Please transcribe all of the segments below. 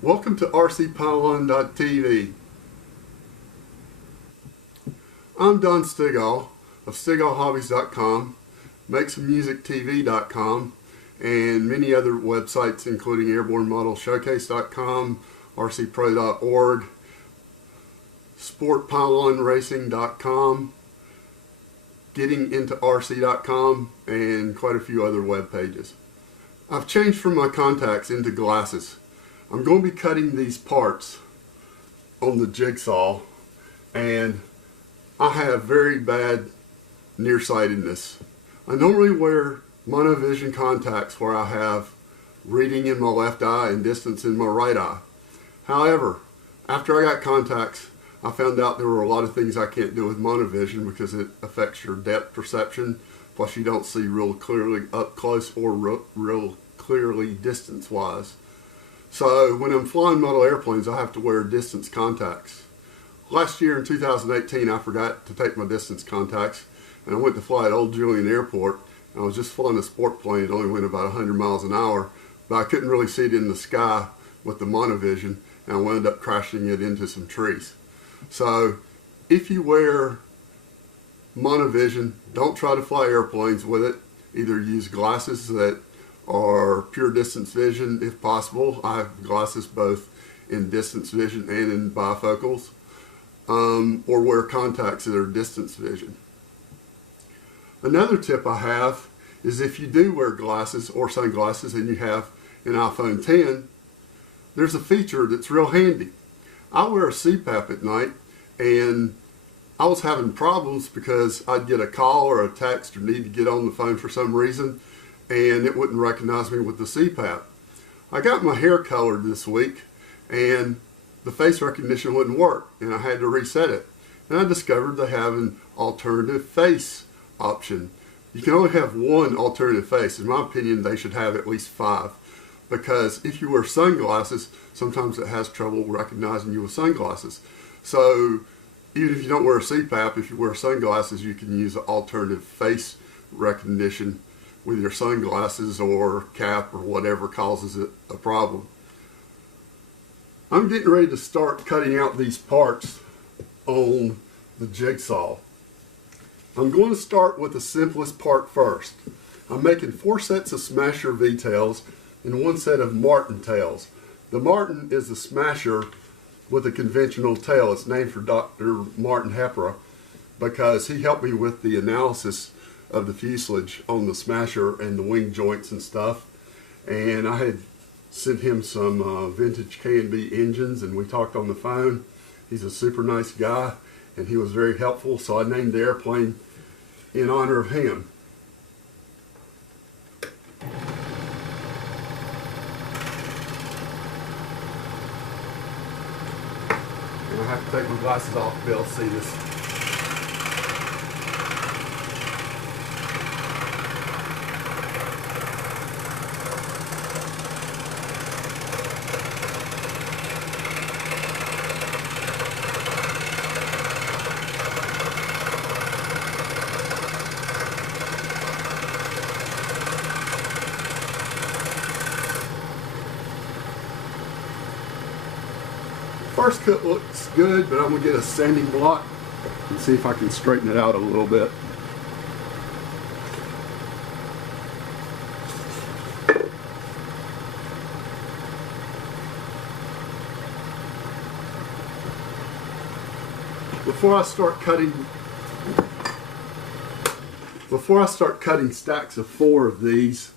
Welcome to RCPylon.TV. I'm Don Stigall of StigallHobbies.com, MakeSomeMusicTV.com, and many other websites including AirborneModelShowcase.com, RCPro.org, SportPylonRacing.com, GettingIntoRC.com, and quite a few other web pages. I've changed from my contacts into glasses. I'm going to be cutting these parts on the Jigsaw, and I have very bad nearsightedness. I normally wear monovision contacts where I have reading in my left eye and distance in my right eye. However, after I got contacts, I found out there were a lot of things I can't do with monovision because it affects your depth perception, plus you don't see real clearly up close or real clearly distance-wise. So when I'm flying model airplanes, I have to wear distance contacts. Last year in 2018, I forgot to take my distance contacts, and I went to fly at Old Julian Airport. I was just flying a sport plane. It only went about 100 miles an hour, but I couldn't really see it in the sky with the monovision, and I wound up crashing it into some trees. So if you wear monovision, don't try to fly airplanes with it. Either use glasses that are pure distance vision if possible. I have glasses both in distance vision and in bifocals, or wear contacts that are distance vision. Another tip I have is if you do wear glasses or sunglasses and you have an iPhone 10, there's a feature that's real handy. I wear a CPAP at night, and I was having problems because I'd get a call or a text or need to get on the phone for some reason, and it wouldn't recognize me with the CPAP. I got my hair colored this week, and the face recognition wouldn't work, and I had to reset it. And I discovered they have an alternative face option. You can only have one alternative face. In my opinion, they should have at least 5, because if you wear sunglasses, sometimes it has trouble recognizing you with sunglasses. So even if you don't wear a CPAP, if you wear sunglasses, you can use an alternative face recognition with your sunglasses or cap or whatever causes it a problem. I'm getting ready to start cutting out these parts on the Jigsaw. I'm going to start with the simplest part first. I'm making 4 sets of Smasher V-tails and 1 set of Martin tails. The Martin is the Smasher with a conventional tail. It's named for Dr. Martin Hepra because he helped me with the analysis of the fuselage on the Smasher and the wing joints and stuff. And I had sent him some vintage K&B engines, and we talked on the phone. He's a super nice guy, and he was very helpful, so I named the airplane in honor of him. And I have to take my glasses off to be able to see this. First cut looks good, but I'm going to get a sanding block and see if I can straighten it out a little bit. Before I start cutting stacks of 4 of these,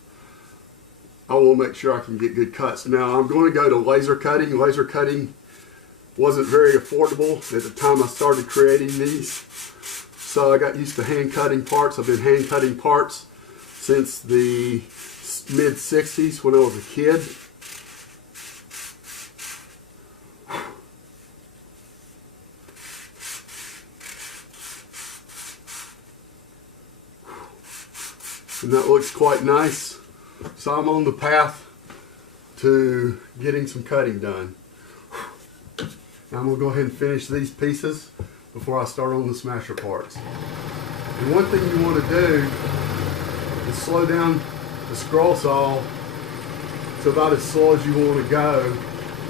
I will make sure I can get good cuts. Now I'm going to go to laser cutting. Laser cutting wasn't very affordable at the time I started creating these, so I got used to hand cutting parts. I've been hand cutting parts since the mid-60s when I was a kid. And that looks quite nice. So I'm on the path to getting some cutting done. Now I'm going to go ahead and finish these pieces before I start on the Smasher parts. And one thing you want to do is slow down the scroll saw to about as slow as you want to go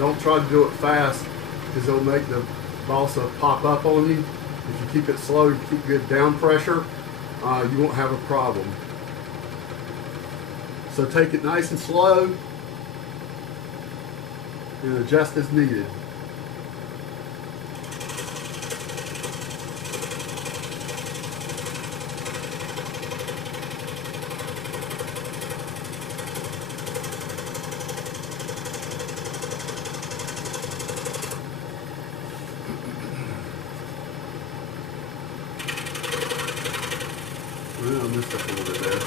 Don't try to do it fast because it'll make the balsa pop up on you. If you keep it slow, you keep good down pressure, you won't have a problem. So take it nice and slow and adjust as needed. Well, I messed up a little bit there.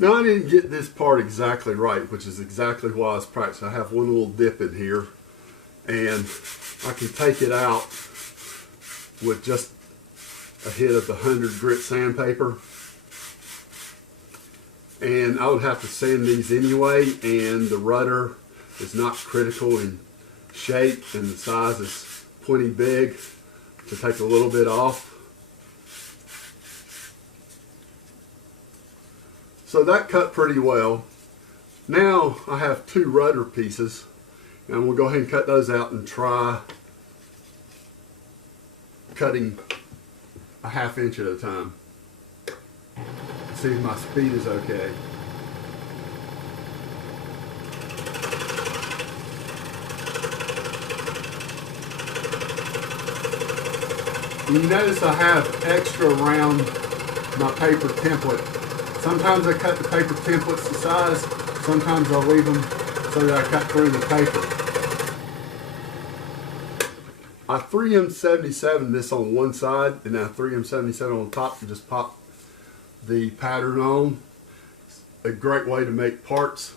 Now I didn't get this part exactly right, which is exactly why I was practicing. I have one little dip in here, and I can take it out with just a hit of the 100 grit sandpaper. And I would have to sand these anyway, and the rudder is not critical in shape, and the size is plenty big to take a little bit off. So that cut pretty well. Now I have two rudder pieces, and we'll go ahead and cut those out and try cutting a 1/2 inch at a time. See if my speed is okay. And you notice I have extra around my paper template. Sometimes I cut the paper templates to size, sometimes I'll leave them so that I cut through the paper. I 3M77 this on one side, and I 3M77 on top to just pop the pattern on. It's a great way to make parts.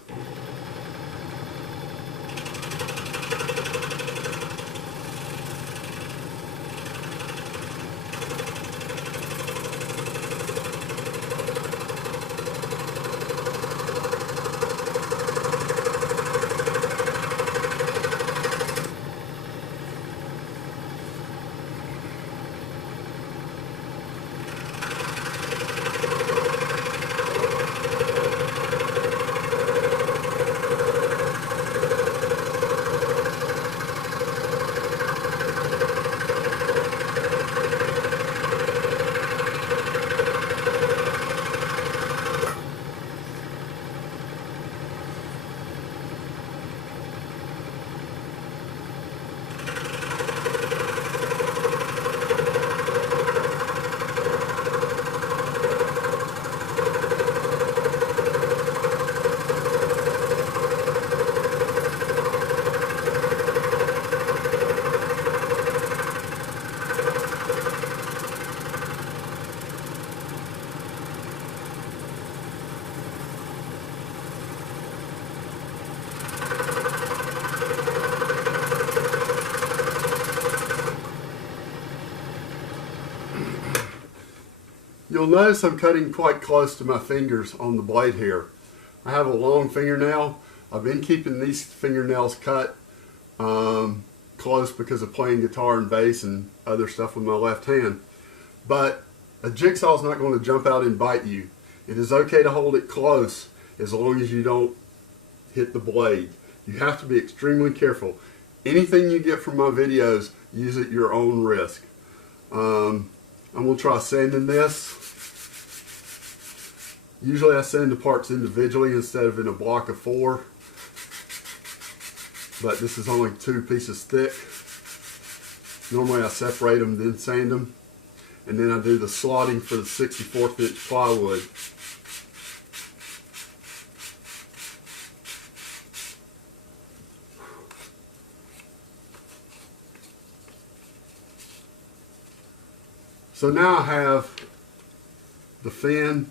You'll notice I'm cutting quite close to my fingers on the blade here. I have a long fingernail. I've been keeping these fingernails cut close because of playing guitar and bass and other stuff with my left hand. But a jigsaw is not going to jump out and bite you. It is okay to hold it close as long as you don't hit the blade. You have to be extremely careful. Anything you get from my videos, use at your own risk. I'm going to try sanding this. Usually I sand the parts individually instead of in a block of 4. But this is only 2 pieces thick. Normally I separate them, then sand them, and then I do the slotting for the 64th inch plywood. So now I have the fin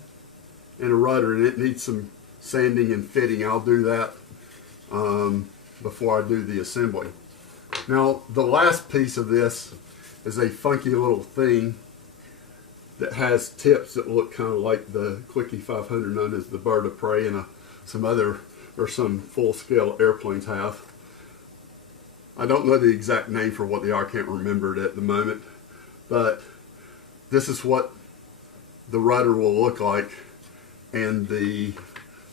and a rudder, and it needs some sanding and fitting. I'll do that before I do the assembly. Now the last piece of this is a funky little thing that has tips that look kind of like the Quickie 500 known as the bird of prey, and some full-scale airplanes have. I don't know the exact name for what they are, I can't remember it at the moment, but this is what the rudder will look like, and the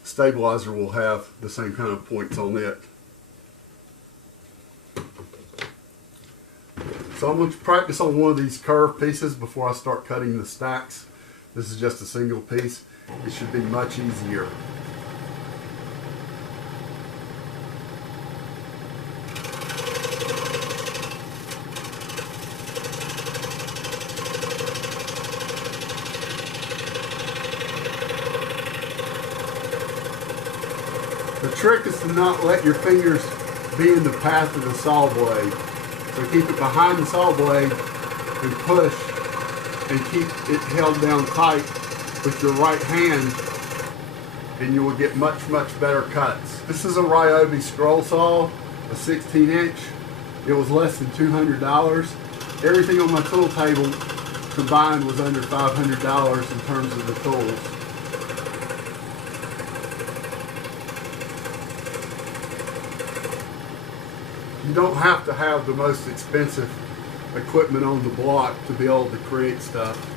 stabilizer will have the same kind of points on it. So I'm going to practice on one of these curved pieces before I start cutting the stacks. This is just a single piece. It should be much easier. The trick is to not let your fingers be in the path of the saw blade. So keep it behind the saw blade and push, and keep it held down tight with your right hand, and you will get much better cuts. This is a Ryobi scroll saw, a 16 inch. It was less than $200. Everything on my tool table combined was under $500 in terms of the tools. You don't have to have the most expensive equipment on the block to be able to create stuff.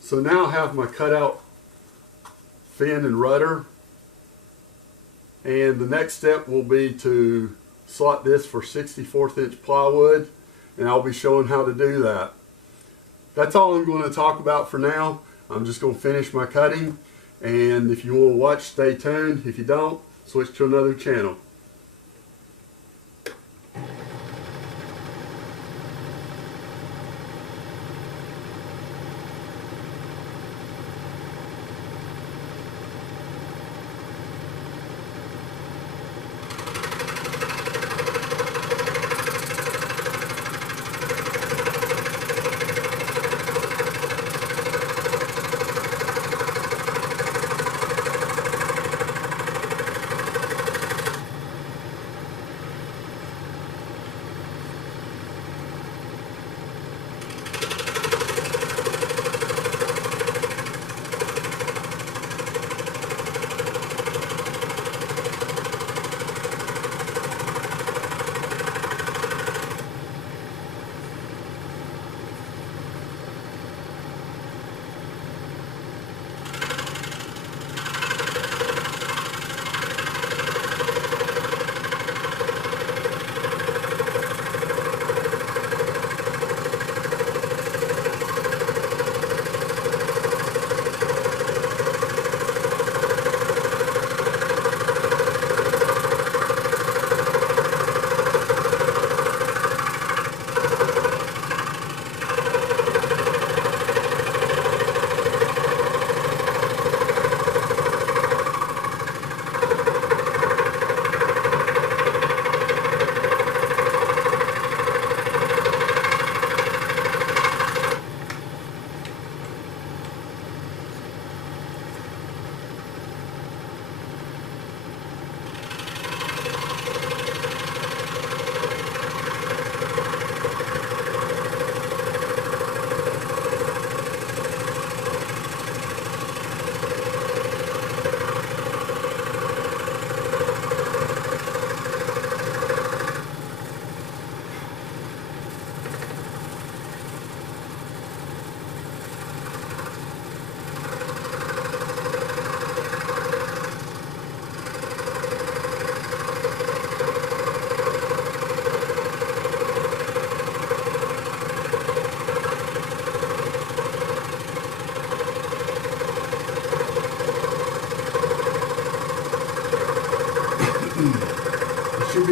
So now I have my cutout fin and rudder, and the next step will be to slot this for 64th inch plywood, and I'll be showing how to do that. That's all I'm going to talk about for now. I'm just going to finish my cutting, and if you want to watch, stay tuned. If you don't, switch to another channel.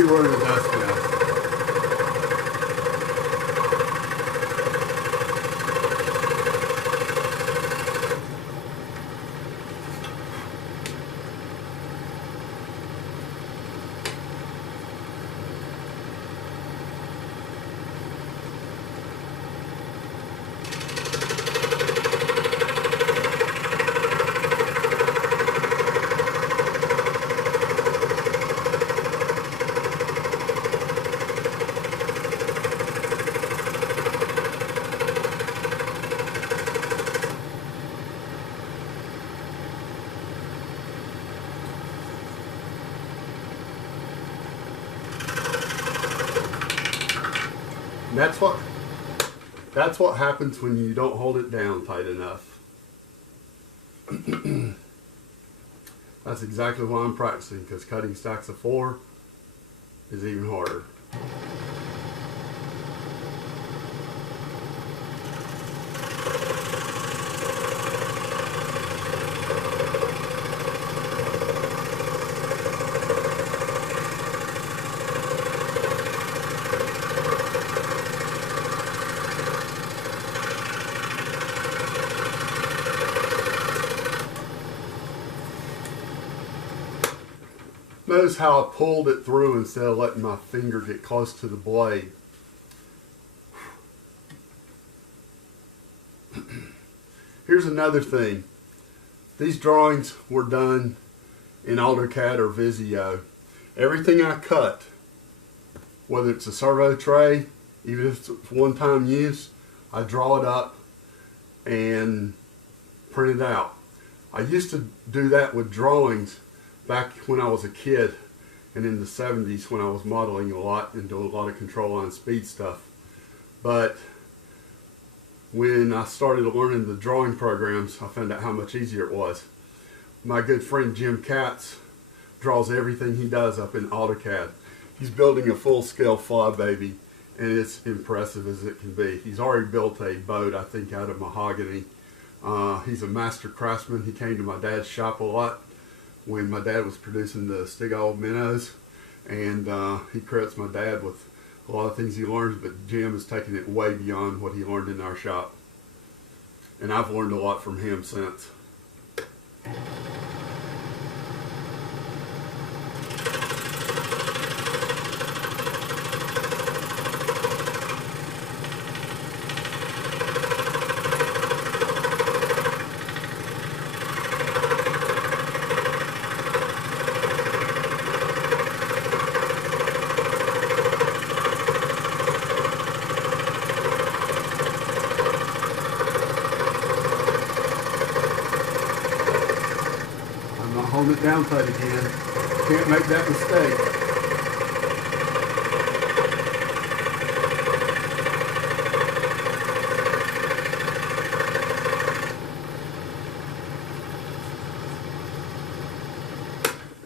see we're in a dust mess. That's what happens when you don't hold it down tight enough. That's exactly why I'm practicing, because cutting stacks of 4 is even harder. Notice how I pulled it through instead of letting my finger get close to the blade. Here's another thing. These drawings were done in AutoCAD or Visio. Everything I cut, whether it's a servo tray, even if it's one-time use, I draw it up and print it out. I used to do that with drawings back when I was a kid and in the 70s when I was modeling a lot and doing a lot of control line speed stuff. But when I started learning the drawing programs, I found out how much easier it was. My good friend Jim Katz draws everything he does up in AutoCAD. He's building a full-scale flybaby, and it's impressive as it can be. He's already built a boat, I think, out of mahogany. He's a master craftsman. He came to my dad's shop a lot when my dad was producing the Stig-Old minnows, and he credits my dad with a lot of things he learned, but Jim has taken it way beyond what he learned in our shop, and I've learned a lot from him since. Hold it down tight again. Can't make that mistake.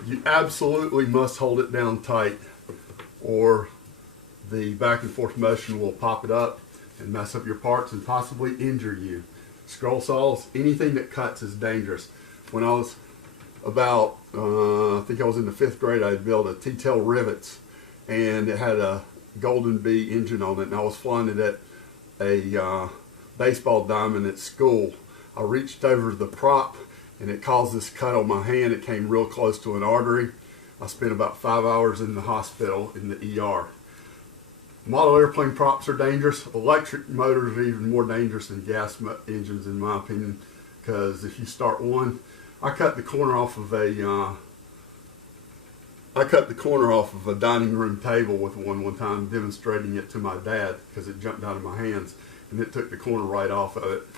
You absolutely must hold it down tight, or the back and forth motion will pop it up and mess up your parts and possibly injure you. Scroll saws, anything that cuts is dangerous. When I was about, I think I was in the 5th grade, I had built a T-tail rivets, and it had a Golden Bee engine on it, and I was flying it at a baseball diamond at school. I reached over the prop, and it caused this cut on my hand. It came real close to an artery. I spent about 5 hours in the hospital in the ER. Model airplane props are dangerous. Electric motors are even more dangerous than gas engines, in my opinion, because if you start one, I cut the corner off of a dining room table with one time, demonstrating it to my dad because it jumped out of my hands, and it took the corner right off of it.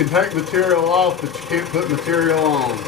can take material off, but you can't put material on.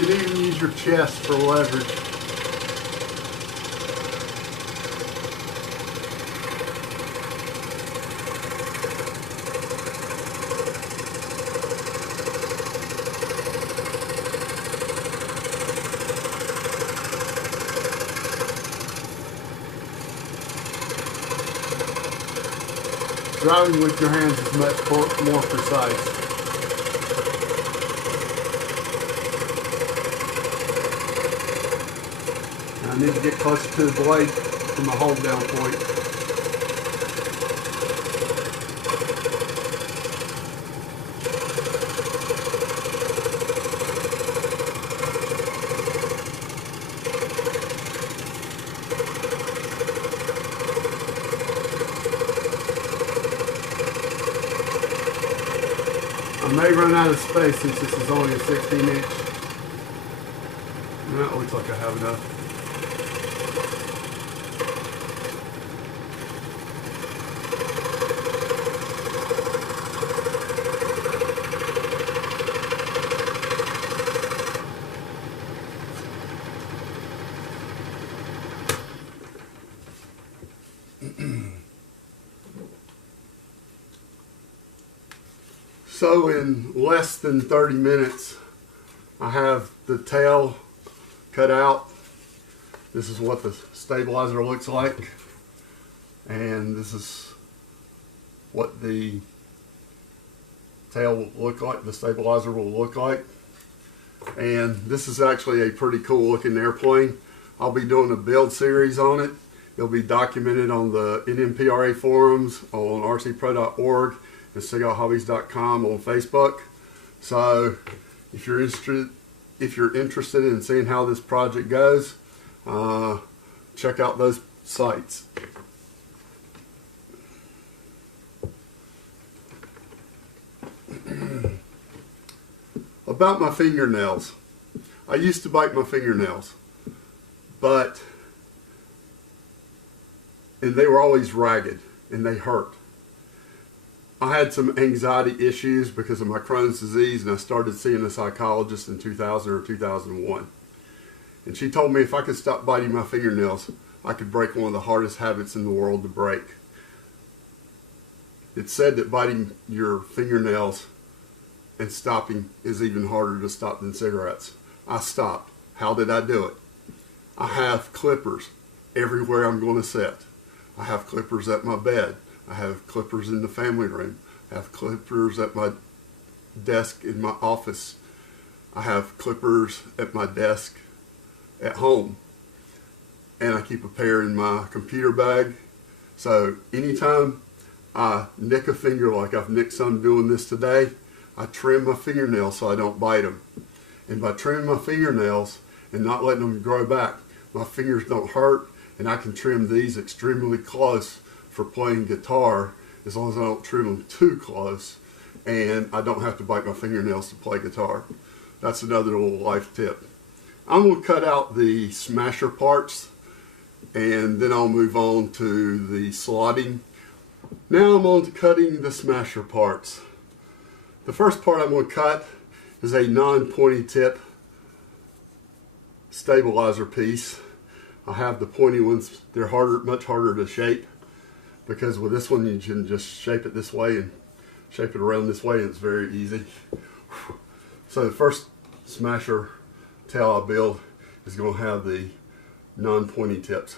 You can even use your chest for leverage. Driving with your hands is much more precise. I need to get closer to the blade from the hold down point. I may run out of space since this is only a 16-inch. That looks like I have enough. So in less than 30 minutes, I have the tail cut out. This is what the stabilizer looks like. And this is what the tail will look like, the stabilizer will look like. And this is actually a pretty cool looking airplane. I'll be doing a build series on it. It'll be documented on the NMPRA forums, on rcpro.org, and SigAllHobbies.com on Facebook. So if you're interested in seeing how this project goes, check out those sites. About my fingernails. I used to bite my fingernails, and they were always ragged and they hurt. I had some anxiety issues because of my Crohn's disease, and I started seeing a psychologist in 2000 or 2001. And she told me if I could stop biting my fingernails, I could break one of the hardest habits in the world to break. It's said that biting your fingernails and stopping is even harder to stop than cigarettes. I stopped. How did I do it? I have clippers everywhere I'm going to sit. I have clippers at my bed. I have clippers in the family room. I have clippers at my desk in my office. I have clippers at my desk at home. And I keep a pair in my computer bag. So anytime I nick a finger, like I've nicked some doing this today, I trim my fingernails so I don't bite them. And by trimming my fingernails and not letting them grow back, my fingers don't hurt, and I can trim these extremely close for playing guitar as long as I don't trim them too close, and I don't have to bite my fingernails to play guitar. That's another little life tip. I'm going to cut out the smasher parts, and then I'll move on to the slotting. Now I'm on to cutting the smasher parts. The first part I'm going to cut is a non-pointy tip stabilizer piece. I have the pointy ones. They're much harder to shape, because with this one you can just shape it this way and shape it around this way, and it's very easy. So the first smasher tail I build is going to have the non-pointy tips.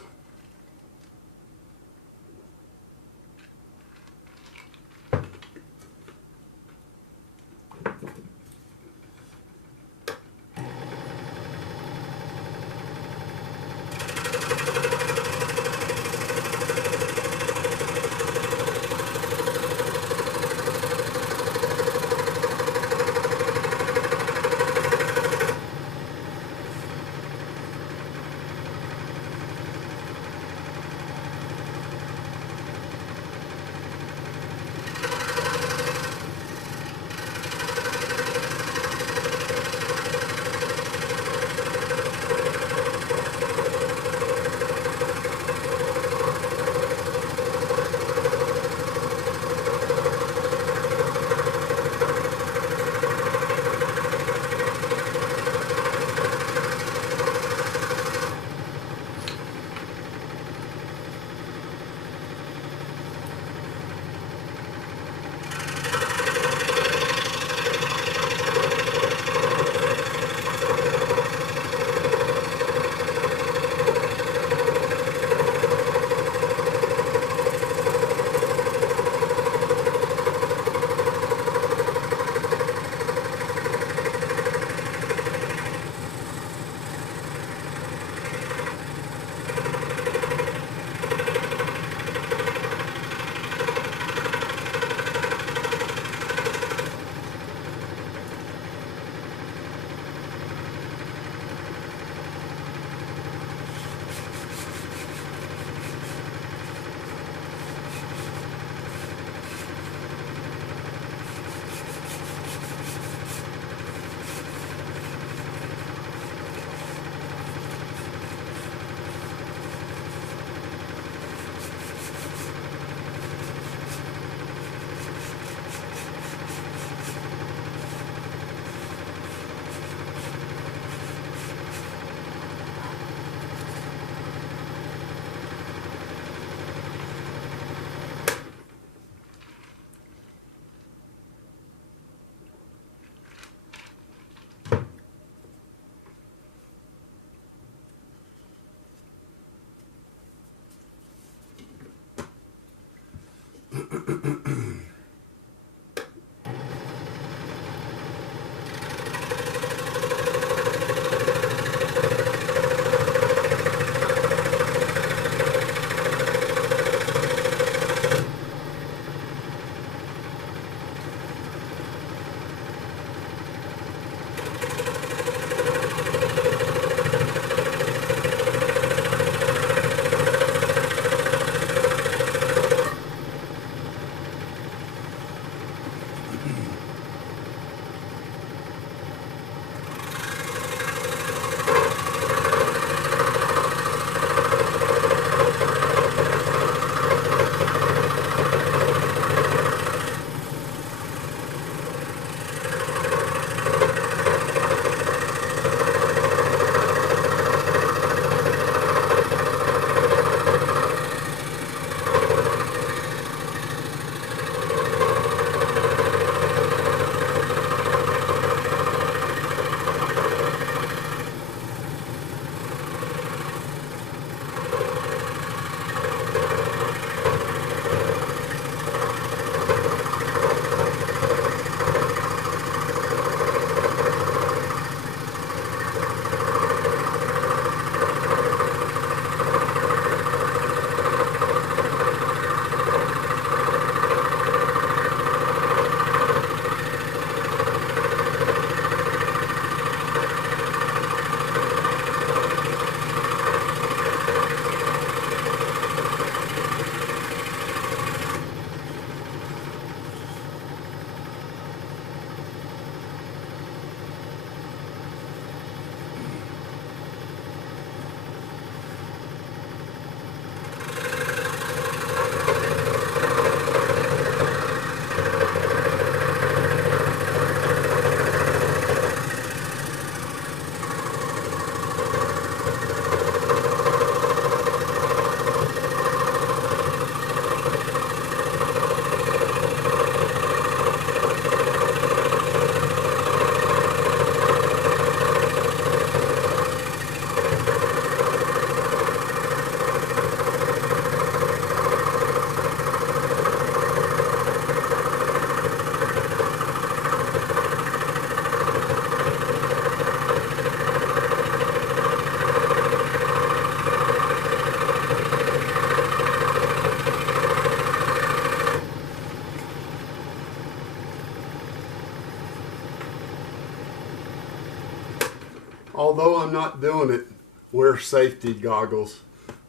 Although I'm not doing it, wear safety goggles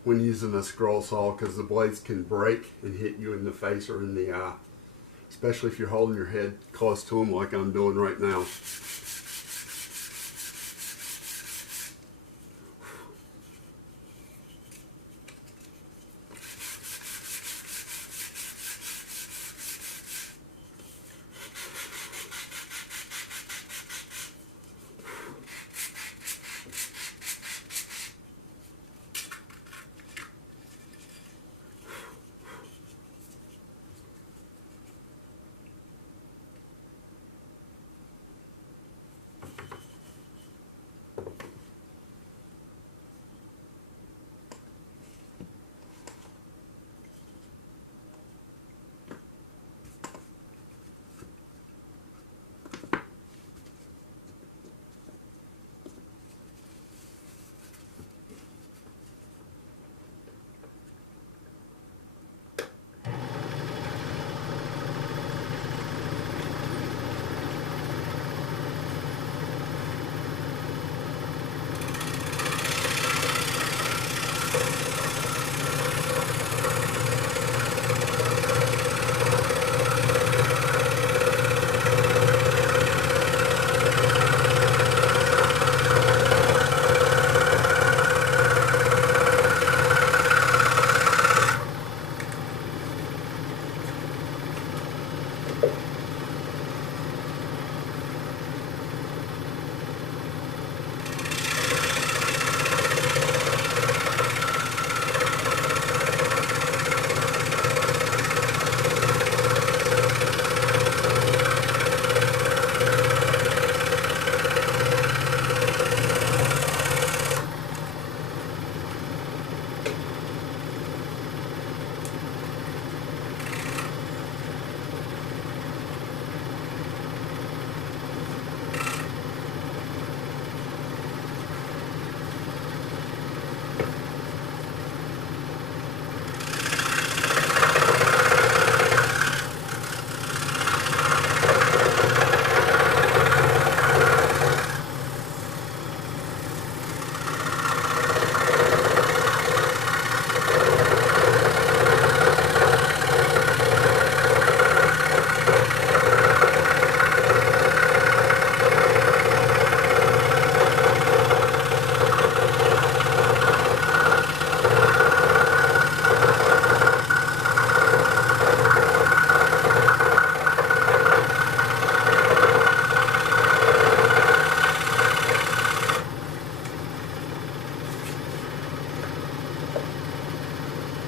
when using a scroll saw, because the blades can break and hit you in the face or in the eye, especially if you're holding your head close to them like I'm doing right now.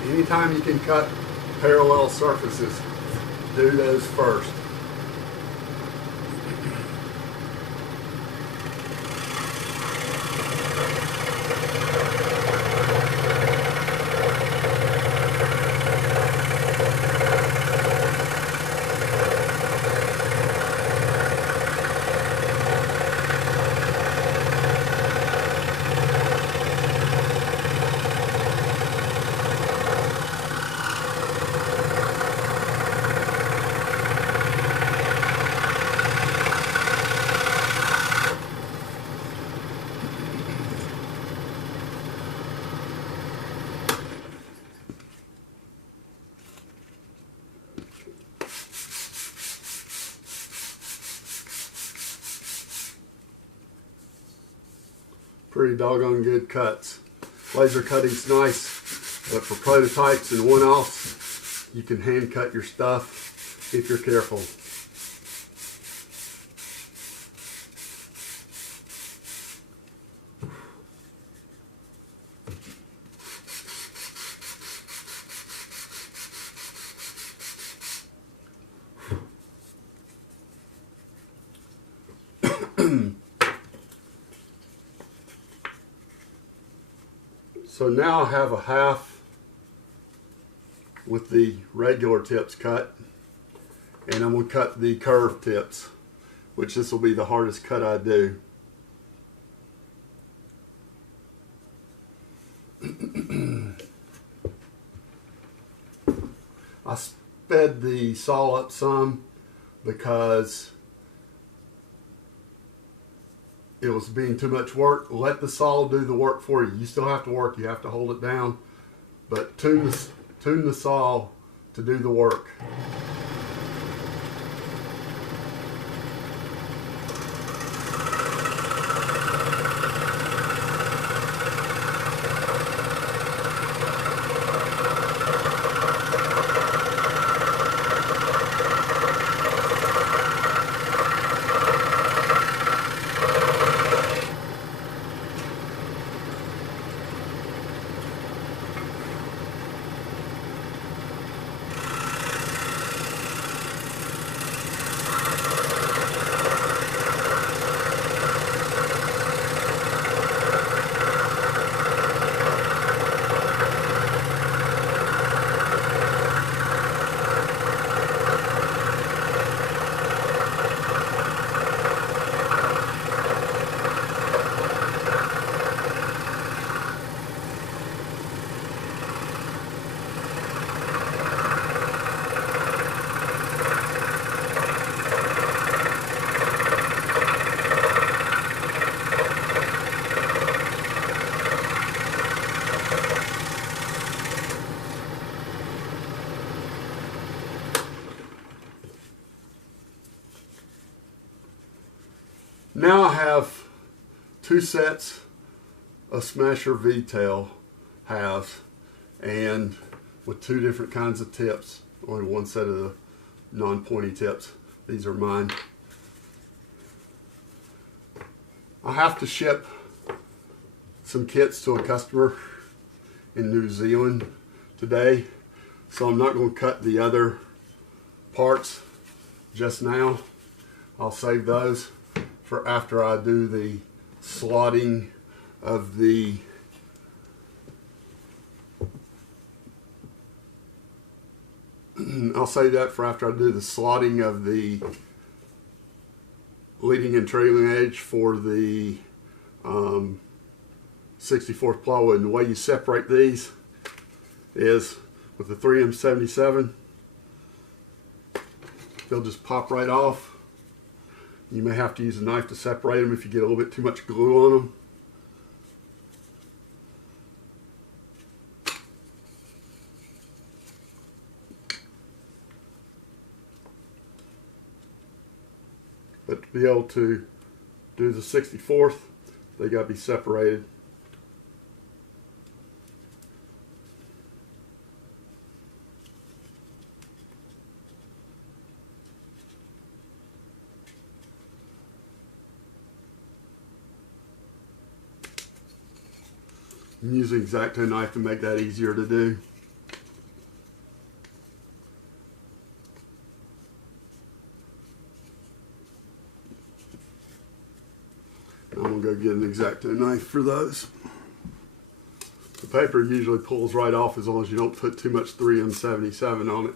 Anytime you can cut parallel surfaces, do those first. Pretty doggone good cuts. Laser cutting's nice, but for prototypes and one-offs, you can hand cut your stuff if you're careful. So now I have a half with the regular tips cut, and I'm going to cut the curved tips, which this will be the hardest cut I do. I sped the saw up some because it was being too much work, let the saw do the work for you. You still have to work, you have to hold it down, but tune the saw to do the work. Now I have two sets of Smasher V-tail halves, and with two different kinds of tips. Only one set of the non-pointy tips. These are mine. I have to ship some kits to a customer in New Zealand today, so I'm not going to cut the other parts just now. I'll save those for after I do the slotting of the I'll save that for after I do the slotting of the leading and trailing edge for the 64th plywood. And the way you separate these is with the 3M77. They'll just pop right off. You may have to use a knife to separate them if you get a little bit too much glue on them. But to be able to do the 64th, they got to be separated. I'm using an X-Acto knife to make that easier to do. I'm going to go get an X-Acto knife for those. The paper usually pulls right off as long as you don't put too much 3M77 on it.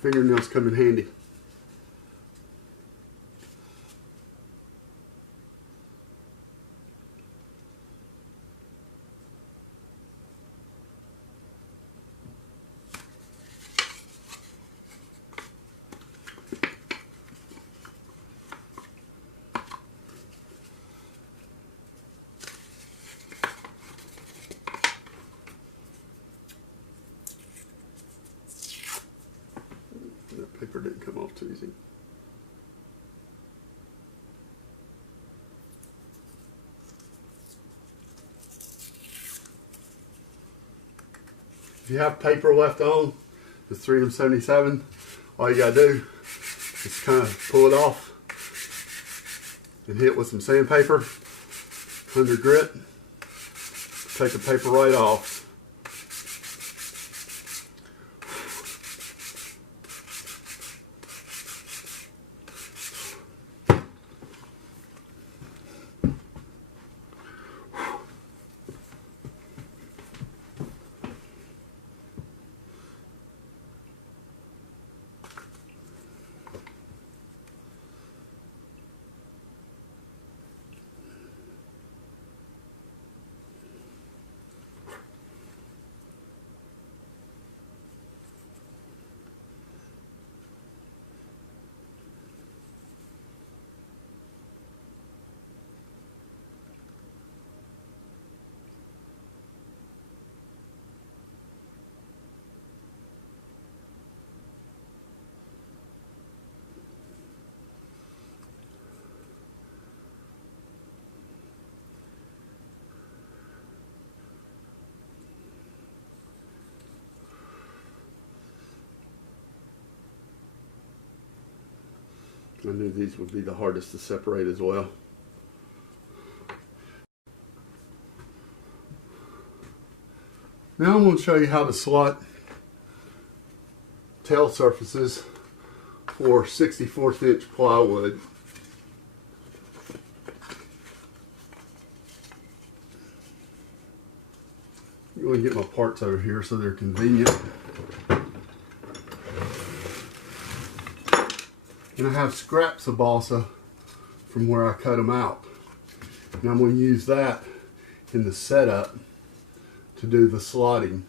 Fingernails come in handy. That paper didn't come off too easy. If you have paper left on, the 3M77, all you gotta do is kind of pull it off and hit with some sandpaper under grit. Take the paper right off. I knew these would be the hardest to separate as well. Now I'm going to show you how to slot tail surfaces for 64th inch plywood. I'm going to get my parts over here so they're convenient. And I have scraps of balsa from where I cut them out. And I'm going to use that in the setup to do the slotting.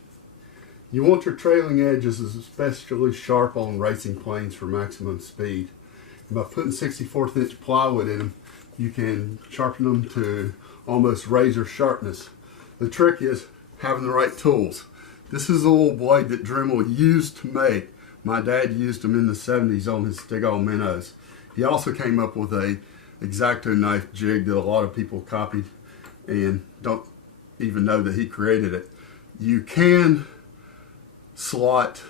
You want your trailing edges especially sharp on racing planes for maximum speed. And by putting 64th inch plywood in them, you can sharpen them to almost razor sharpness. The trick is having the right tools. This is the old blade that Dremel used to make. My dad used them in the 70s on his Stigall minnows. He also came up with a X-Acto knife jig that a lot of people copied and don't even know that he created it. You can slot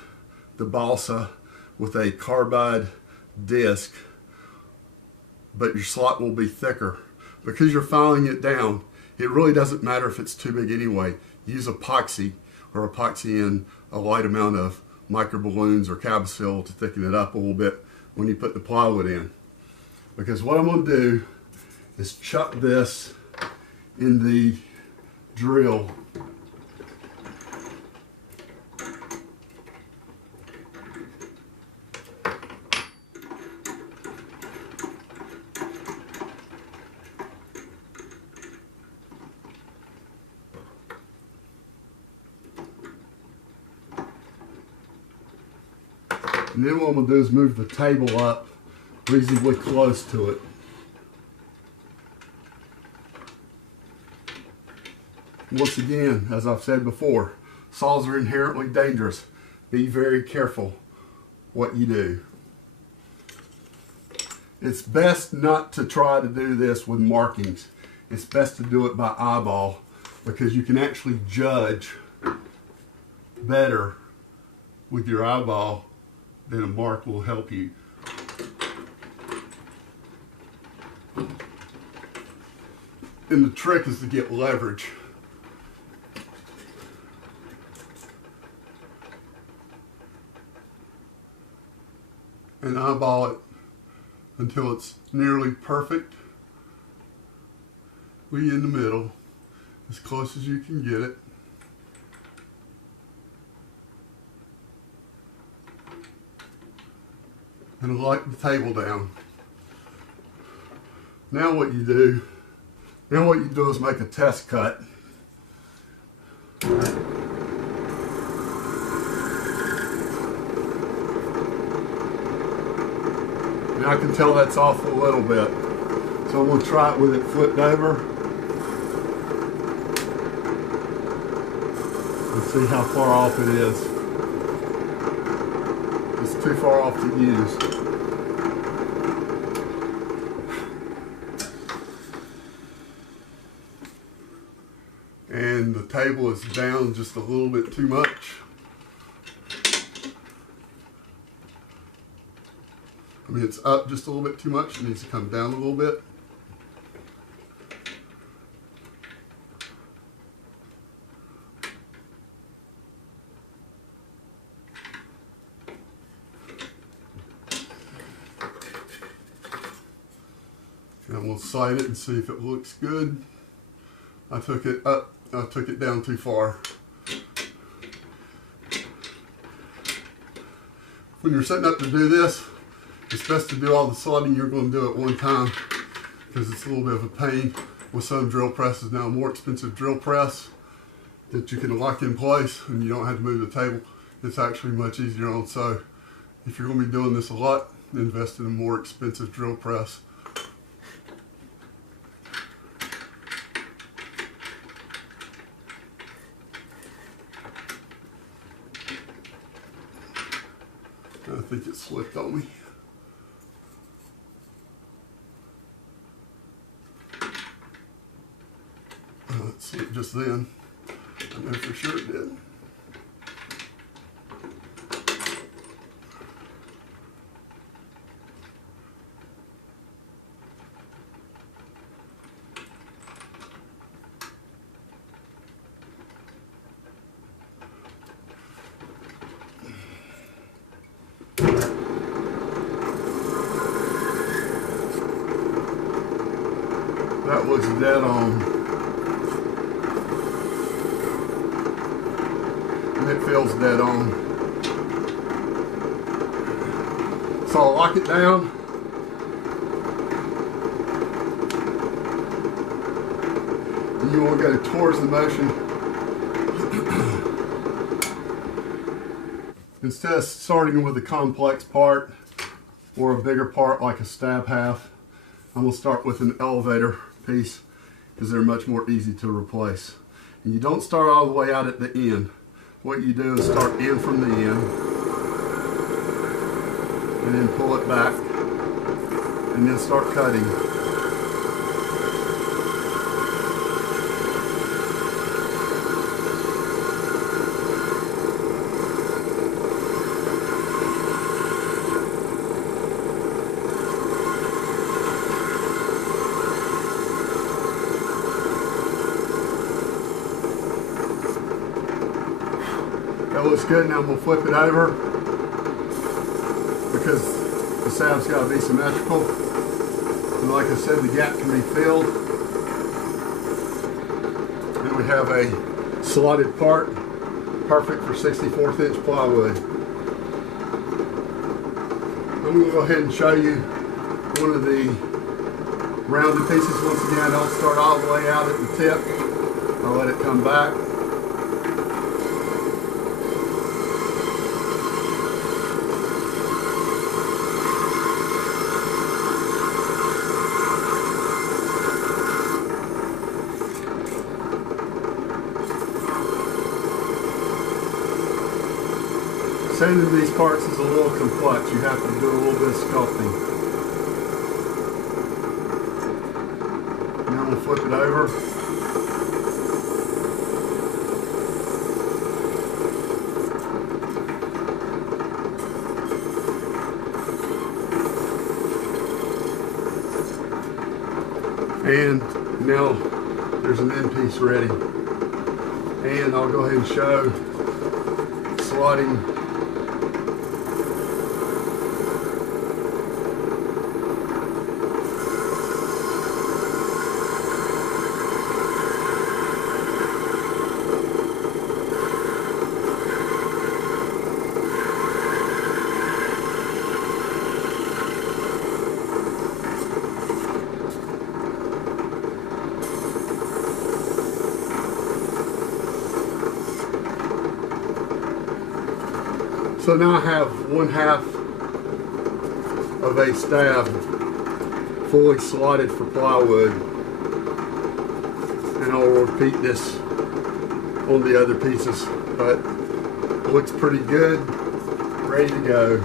the balsa with a carbide disc, but your slot will be thicker. Because you're filing it down, it really doesn't matter if it's too big anyway. Use epoxy or epoxy in a light amount of micro balloons or Cabocil to thicken it up a little bit when you put the plywood in. Because what I'm going to do is chuck this in the drill. And then what I'm going to do is move the table up reasonably close to it. Once again, as I've said before, saws are inherently dangerous. Be very careful what you do. It's best not to try to do this with markings. It's best to do it by eyeball because you can actually judge better with your eyeball than a mark will help you. And the trick is to get leverage. And eyeball it until it's nearly perfect. We in the middle, as close as you can get it. And light the table down. Now what you do is make a test cut. And I can tell that's off a little bit. So I'm going to try it with it flipped over. And see how far off it is. It's too far off to use. And the table is down just a little bit too much. I mean, it's up just a little bit too much. It needs to come down a little bit. And we'll sight it and see if it looks good. I took it up, I took it down too far. When you're setting up to do this, it's best to do all the slotting you're going to do at one time, because it's a little bit of a pain with some drill presses. Now, a more expensive drill press that you can lock in place and you don't have to move the table, it's actually much easier on. So if you're going to be doing this a lot, invest in a more expensive drill press. I think it slipped on me. It slipped just then. I know for sure it did. That looks dead on. And it feels dead on. So I'll lock it down. And you want to go towards the motion. Instead of starting with a complex part or a bigger part like a stab half, I'm going to start with an elevator piece because they're much more easy to replace. And you don't start all the way out at the end. What you do is start in from the end and then pull it back and then start cutting. That looks good. Now I'm going to flip it over because the stab's got to be symmetrical. And like I said, the gap can be filled. And we have a slotted part, perfect for 64th inch plywood. I'm going to go ahead and show you one of the rounded pieces. Once again, I don't start all the way out at the tip. I'll let it come back. Sanding these parts is a little complex. You have to do a little bit of sculpting. Now I'm going to flip it over. And now there's an end piece ready. And I'll go ahead and show slotting. So now I have 1/2 of a stab fully slotted for plywood, and I'll repeat this on the other pieces, but it looks pretty good, ready to go.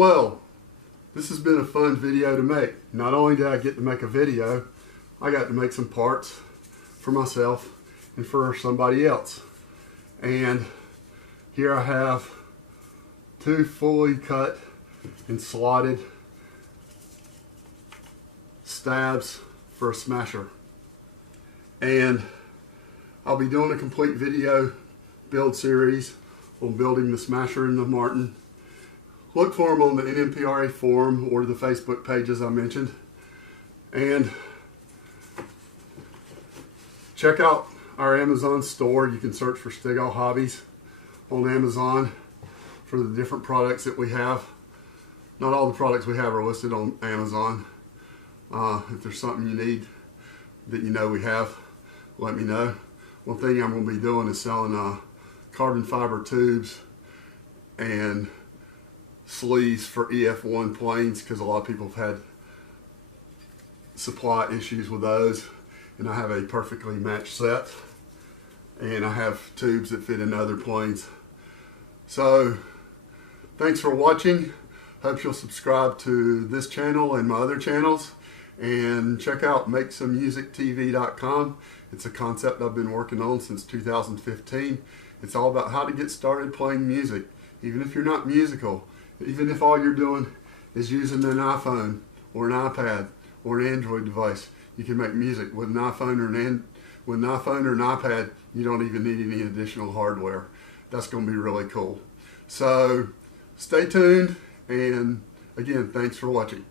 Well, this has been a fun video to make. Not only did I get to make a video, I got to make some parts for myself and for somebody else. And here I have 2 fully cut and slotted stabs for a smasher. And I'll be doing a complete video build series on building the smasher and the Martin. Look for them on the NMPRA forum or the Facebook pages I mentioned. And check out our Amazon store. You can search for Stigall Hobbies on Amazon for the different products that we have. Not all the products we have are listed on Amazon. If there's something you need that you know we have, let me know. One thing I'm going to be doing is selling carbon fiber tubes and sleeves for EF1 planes, because a lot of people have had supply issues with those, and I have a perfectly matched set, and I have tubes that fit in other planes. So thanks for watching. Hope you'll subscribe to this channel and my other channels, and check out MakeSomeMusicTV.com. It's a concept I've been working on since 2015. It's all about how to get started playing music, even if you're not musical. Even if all you're doing is using an iPhone or an iPad or an Android device, you can make music with an iPhone or an iPad. You don't even need any additional hardware. That's going to be really cool. So stay tuned, and again, thanks for watching.